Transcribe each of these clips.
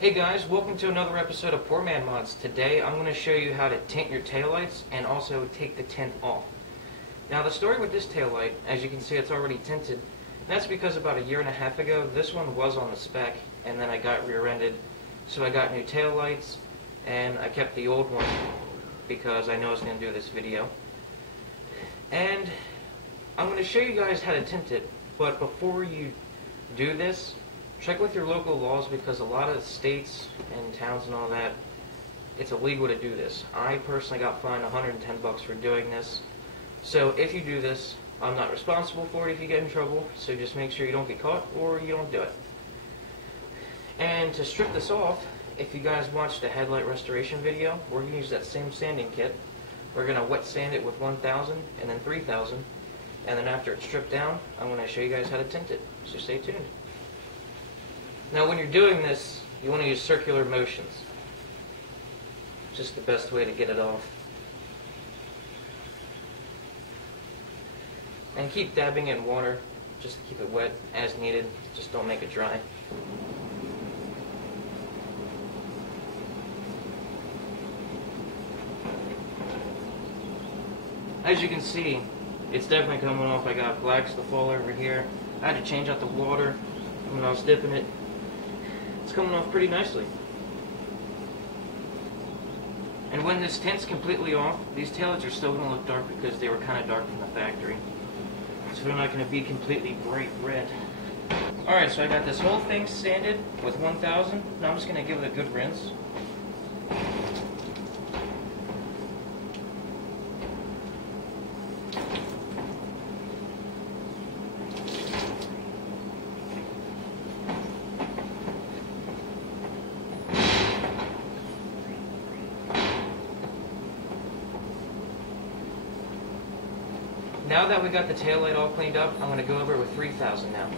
Hey guys, welcome to another episode of Poor Man Mods. Today I'm going to show you how to tint your taillights and also take the tint off. Now the story with this taillight, as you can see, it's already tinted. And that's because about a year and a half ago this one was on the spec and then I got rear-ended. So I got new taillights and I kept the old one because I know I was going to do this video. And I'm going to show you guys how to tint it, but before you do this, check with your local laws because a lot of states and towns and all that, it's illegal to do this. I personally got fined $110 for doing this. So if you do this, I'm not responsible for it if you get in trouble, so just make sure you don't get caught or you don't do it. And to strip this off, if you guys watched the headlight restoration video, we're going to use that same sanding kit. We're going to wet sand it with 1000 and then 3000, and then after it's stripped down, I'm going to show you guys how to tint it, so stay tuned. Now when you're doing this, you want to use circular motions. Just the best way to get it off. And keep dabbing it in water, just to keep it wet as needed, just don't make it dry. As you can see, it's definitely coming off. I got blacks to fall over here. I had to change out the water when I was dipping it. It's coming off pretty nicely. And when this tint's completely off, these taillights are still going to look dark because they were kind of dark from the factory. So they're not going to be completely bright red. Alright, so I got this whole thing sanded with 1000. Now I'm just going to give it a good rinse. Now that we got the taillight all cleaned up, I'm going to go over it with 3000 now.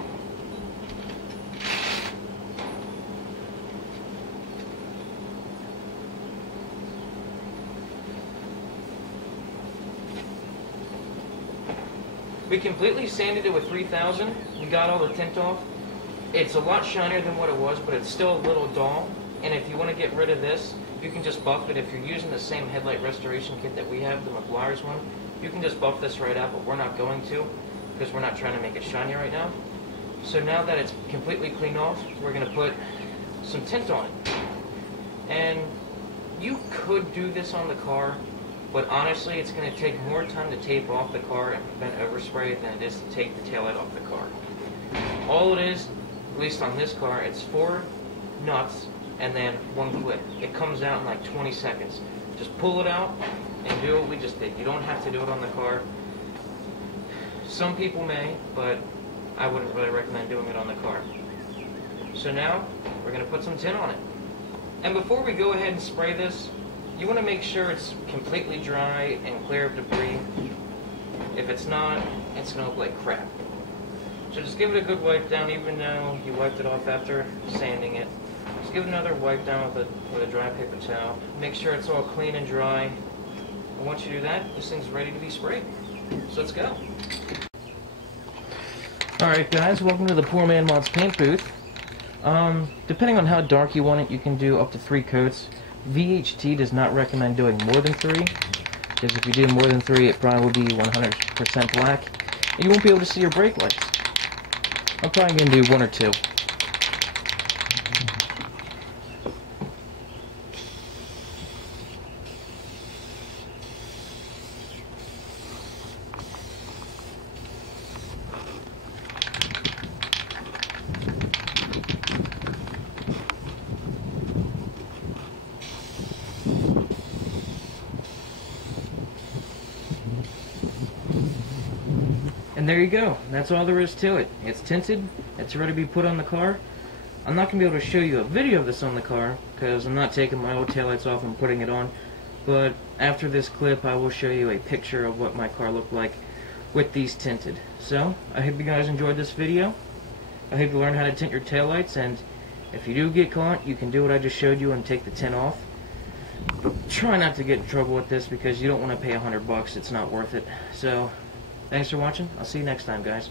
We completely sanded it with 3000. We got all the tint off. It's a lot shinier than what it was, but it's still a little dull. And if you want to get rid of this, you can just buff it. If you're using the same headlight restoration kit that we have, the McGuire's one, you can just buff this right out, but we're not going to because we're not trying to make it shiny right now. So now that it's completely cleaned off, we're going to put some tint on it. And you could do this on the car, but honestly it's going to take more time to tape off the car and prevent overspray than it is to take the taillight off the car. All it is, at least on this car, it's 4 nuts and then 1 clip. It comes out in like 20 seconds. Just pull it out and do what we just did. You don't have to do it on the car. Some people may, but I wouldn't really recommend doing it on the car. So now, we're going to put some tint on it. And before we go ahead and spray this, you want to make sure it's completely dry and clear of debris. If it's not, it's going to look like crap. So just give it a good wipe down, even though you wiped it off after sanding it. Just give it another wipe down with a dry paper towel. Make sure it's all clean and dry. And once you do that, this thing's ready to be sprayed. So let's go. Alright guys, welcome to the Poor Man Mods paint booth. Depending on how dark you want it, you can do up to 3 coats. VHT does not recommend doing more than 3, because if you do more than 3, it probably will be 100% black, and you won't be able to see your brake lights. I'm probably going to do 1 or 2. And there you go. That's all there is to it. It's tinted. It's ready to be put on the car. I'm not going to be able to show you a video of this on the car because I'm not taking my old taillights off and putting it on. But after this clip, I will show you a picture of what my car looked like with these tinted. So, I hope you guys enjoyed this video. I hope you learned how to tint your taillights, and if you do get caught, you can do what I just showed you and take the tint off. But try not to get in trouble with this because you don't want to pay $100. It's not worth it. So, thanks for watching. I'll see you next time, guys.